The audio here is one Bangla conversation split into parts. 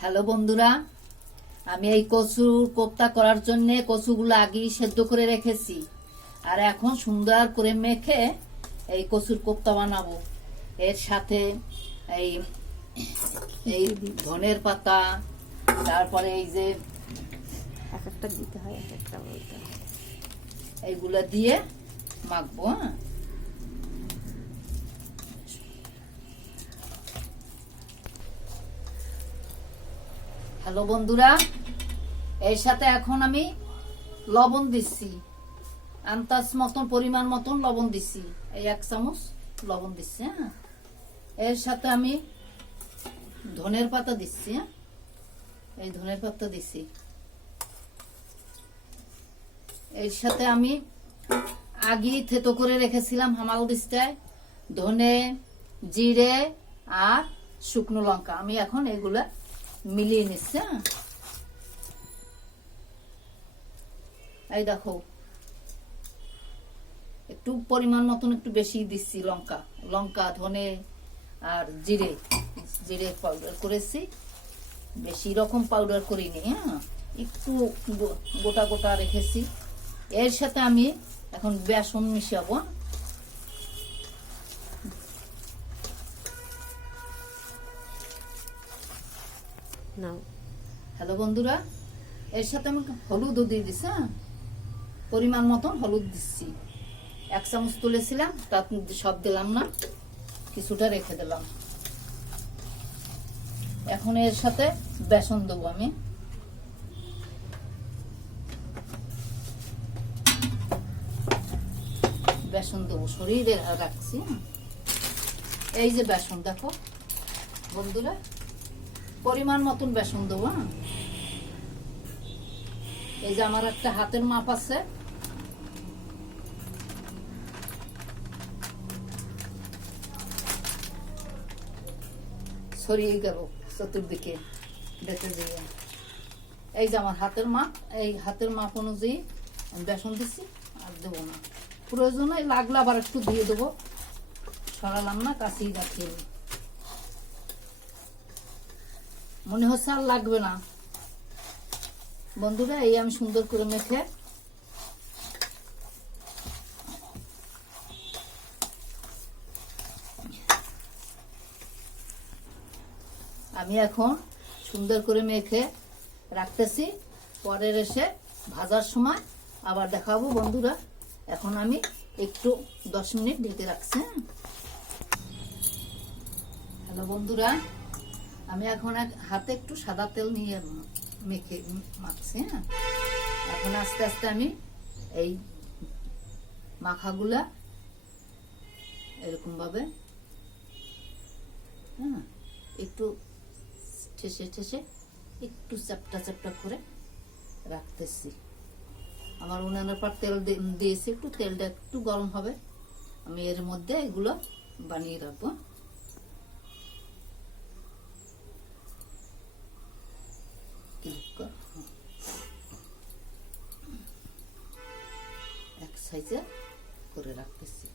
হ্যালো বন্ধুরা, আমি এই কচুর কোপ্তা করার জন্য কচুগুলো আগেই সেদ্ধ করে রেখেছি। আর এখন সুন্দর করে মেখে এই কচুর কোপ্তা বানাবো। এর সাথে এই এই ধনের পাতা, তারপরে এই যে এক একটা দিতে হয়, এক একটা বলতে হয়, এইগুলা দিয়ে মাখবো। হ্যাঁ, হ্যালো বন্ধুরা, এর সাথে এখন আমি লবণ দিচ্ছি, আন্দাজ মতন পরিমাণ মতন লবণ দিচ্ছি। এই 1 চামচ লবণ দিচ্ছি। হ্যাঁ, এর সাথে আমি ধনের পাতা দিচ্ছি। হ্যাঁ, এই ধনের পাতা দিচ্ছি। এর সাথে আমি আগে থেতো করে রেখেছিলাম হামাল দিস্তায় ধনে, জিরে আর শুকনো লঙ্কা। আমি এখন এগুলা মিলিয়ে নিচ্ছি। হ্যাঁ, এই দেখো একটু পরিমাণ মতন একটু বেশি দিচ্ছি লঙ্কা, লঙ্কা ধনে আর জিরে জিরে পাউডার করেছি, বেশি রকম পাউডার করিনি। হ্যাঁ, একটু গোটা গোটা রেখেছি। এর সাথে আমি এখন বেসন মিশাবো। নাও। হ্যালো বন্ধুরা, এর সাথে আমি হলুদও দিয়ে দিচ্ছি। হ্যাঁ, পরিমাণ মতন হলুদ দিচ্ছি। 1 চামচ তুলেছিলাম, তা সব দিলাম না, কিছুটা রেখে দিলাম। এখন এর সাথে বেসন দেবো আমি। বেসন দেবো, শরীরে রাখছি। এই যে বেসন দেখো বন্ধুরা, পরিমাণ মতন বেসন দেবো। এই যে আমার একটা হাতের মাপ আছে, ছড়িয়ে গেল চতুর্দিকে দেখে দিয়ে। এই যে আমার হাতের মাপ, এই হাতের মাপ অনুযায়ী আমি বেসন দিচ্ছি, আর দেবো না। প্রয়োজনে লাগলে আবার একটু দিয়ে দেবো, সরালাম না, কাছেই রাখিয়ে। মনে হচ্ছে আর লাগবে না বন্ধুরা। এই আমি সুন্দর করে মেখে আমি এখন সুন্দর করে মেখে রাখতেছি। পরের এসে ভাজার সময় আবার দেখাবো বন্ধুরা। এখন আমি একটু 10 মিনিট ঢেকে রাখছি। হ্যালো বন্ধুরা, আমি এখন হাতে একটু সাদা তেল নিয়ে মেখে মাখছি। হ্যাঁ, এখন আস্তে আস্তে আমি এই মাখাগুলা এরকম ভাবে, হ্যাঁ, একটু ঠেসে ঠেসে একটু চ্যাপটা চ্যাপটা করে রাখতেছি। আমার উনানের পর তেল দিয়েছি, একটু তেলটা একটু গরম হবে, আমি এর মধ্যে এগুলো বানিয়ে রাখবো। এক সাইজে করে রাখতেছি।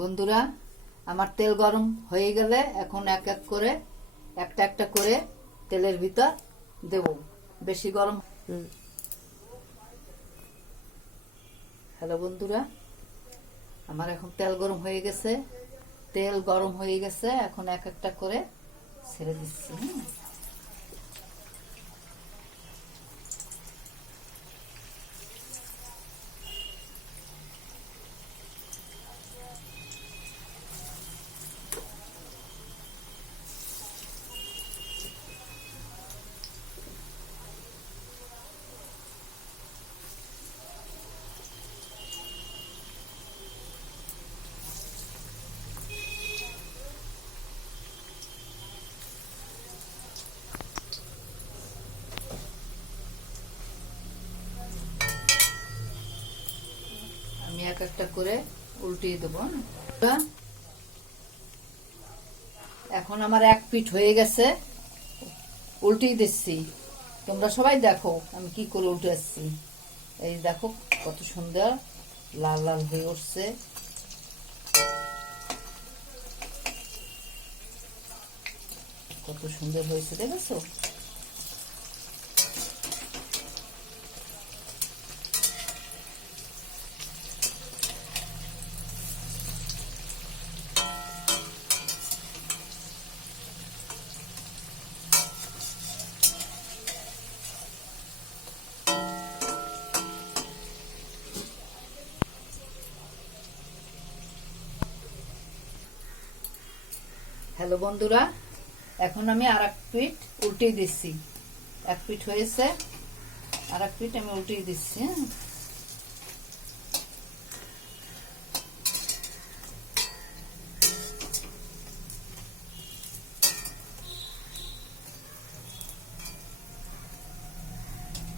বন্ধুরা, আমার তেল গরম হয়ে গেলে এখন এক এক করে একটা একটা করে তেলের ভিতর দেব। বেশি গরম। হ্যালো বন্ধুরা, আমার এখন তেল গরম হয়ে গেছে। তেল গরম হয়ে গেছে, এখন এক একটা করে ছেড়ে দিচ্ছি। এক একটা করে উল্টিয়ে দেবো। এখন আমার এক পিঠ হয়ে গেছে, উল্টিয়ে দিচ্ছি। তোমরা সবাই দেখো আমি কি করে উল্টে আসছি। এই দেখো কত সুন্দর লাল লাল হয়ে উঠছে। কত সুন্দর হয়েছে দেখেছো? হ্যালো বন্ধুরা, এখন আমি আর এক পিঠ উল্টে দিচ্ছি। এক পিঠ হয়েছে, আর এক পিঠ আমি উল্টে দিচ্ছি।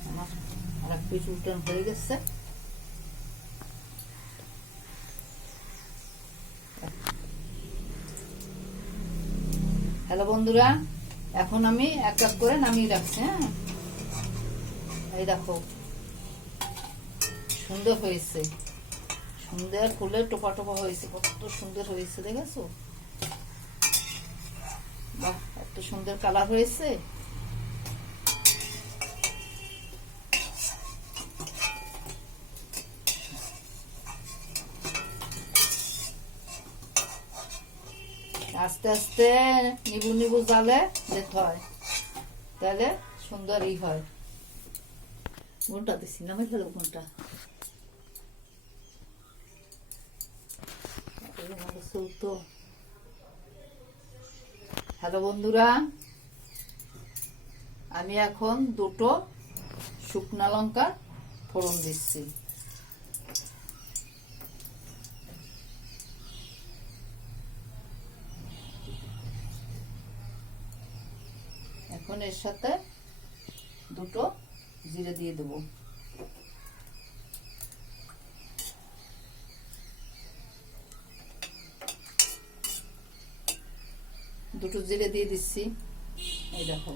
আমার আর এক পিঠ উল্টানো হয়ে গেছে। হ্যালো বন্ধুরা, এখন আমি এক এক করে নামিয়ে রাখছি। এই দেখো সুন্দর হয়েছে, সুন্দর ফুলের টোপা টোপা হয়েছে, কত সুন্দর হয়েছে দেখেছো? বাহ, এত সুন্দর কালার হয়েছে। আস্তে আস্তে নিবু নিবু জালে যেতে হয়, তাহলে সুন্দরই হয়। কোনটা দিচ্ছি নামে ফেলো, কোনটা তো। হ্যালো বন্ধুরা, আমি এখন দুটো শুকনা লঙ্কা ফোড়ন দিচ্ছি। এখন এর সাথে দুটো জিরে দিয়ে দেবো। দুটো জিরে দিয়ে দিচ্ছি। এই দেখো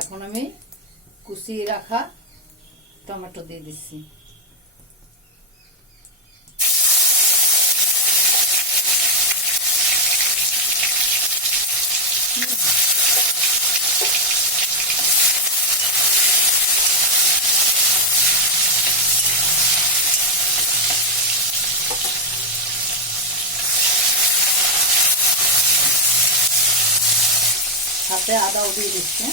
এখন আমি কুচিয়ে রাখা টমেটো দিয়ে দিচ্ছি। সাথে আদাও দিয়ে দিচ্ছি।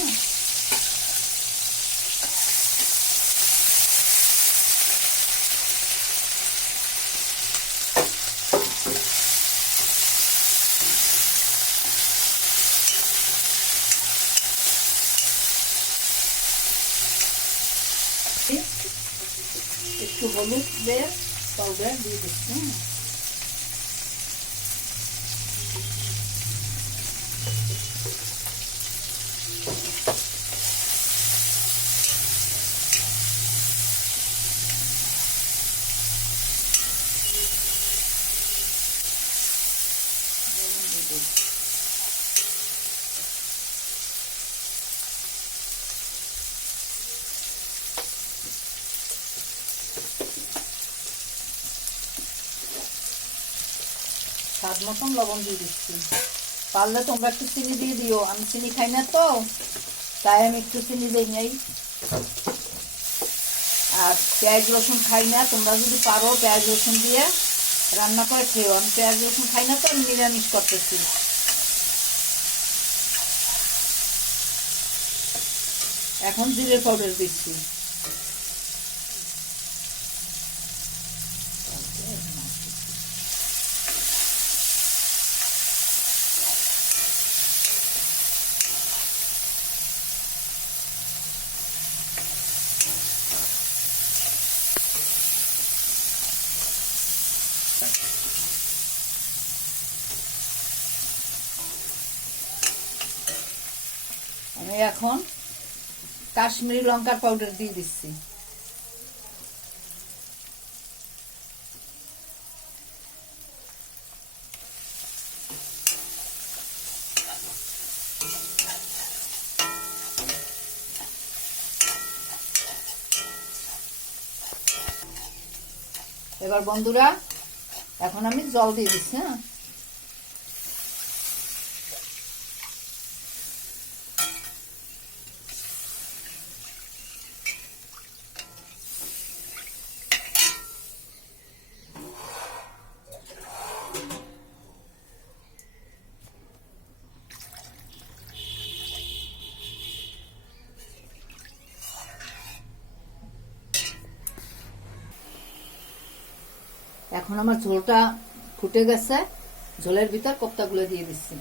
একটু হলুদ পাউডার দিয়ে দিচ্ছি। স্বাদ মতন লবণ দিয়ে দিচ্ছি। পারলে তোমরা একটু চিনি দিয়ে দিও, আমি চিনি খাই না তো, তাই আমি একটু চিনি দিই নাই। আর পেঁয়াজ রসুন খাই না, তোমরা যদি পারো পেঁয়াজ রসুন দিয়ে রান্না করে খেও। আমি পেঁয়াজ রসুন খাই না তো, আমি নিরামিষ করতেছি। এখন জিরে পাউডার দিচ্ছি। আমি এখন কাশ্মীরি লঙ্কার পাউডার দিয়ে দিচ্ছি। এবার বন্ধুরা এখন আমি জল দিয়ে দিচ্ছি। হ্যাঁ, এখন আমার ঝোলটা ফুটে গেছে, ঝোলের ভিতর কোপ্তাগুলো দিয়ে দিচ্ছি।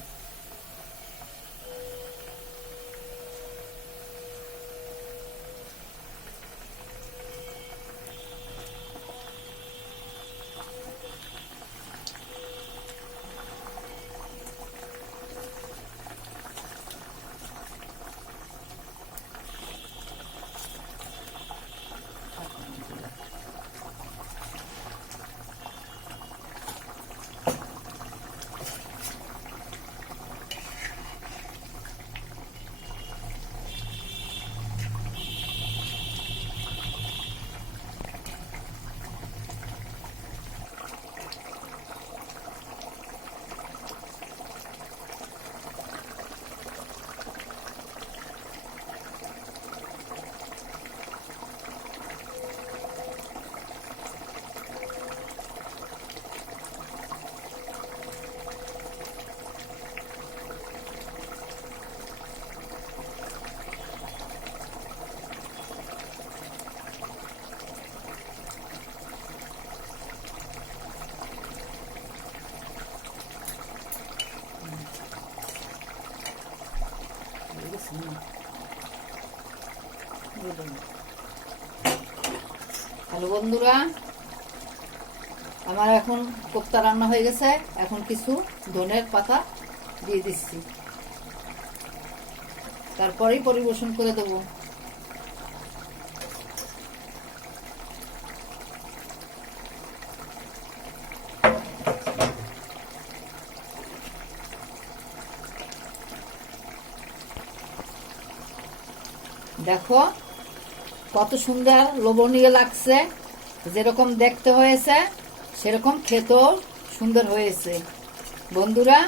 হ্যালো বন্ধুরা, আমার এখন কোপ্তা রান্না হয়ে গেছে। এখন কিছু ধনের পাতা দিয়ে দিচ্ছি, তারপরেই পরিবেশন করে দেবো। দেখো কত সুন্দর লোভনীয় লাগছে, যেরকম দেখতে হয়েছে সেরকম খেতেও সুন্দর হয়েছে। বন্ধুরা,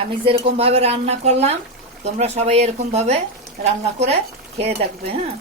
আমি যেরকম ভাবে রান্না করলাম তোমরা সবাই এরকম ভাবে রান্না করে খেয়ে দেখবে। হ্যাঁ।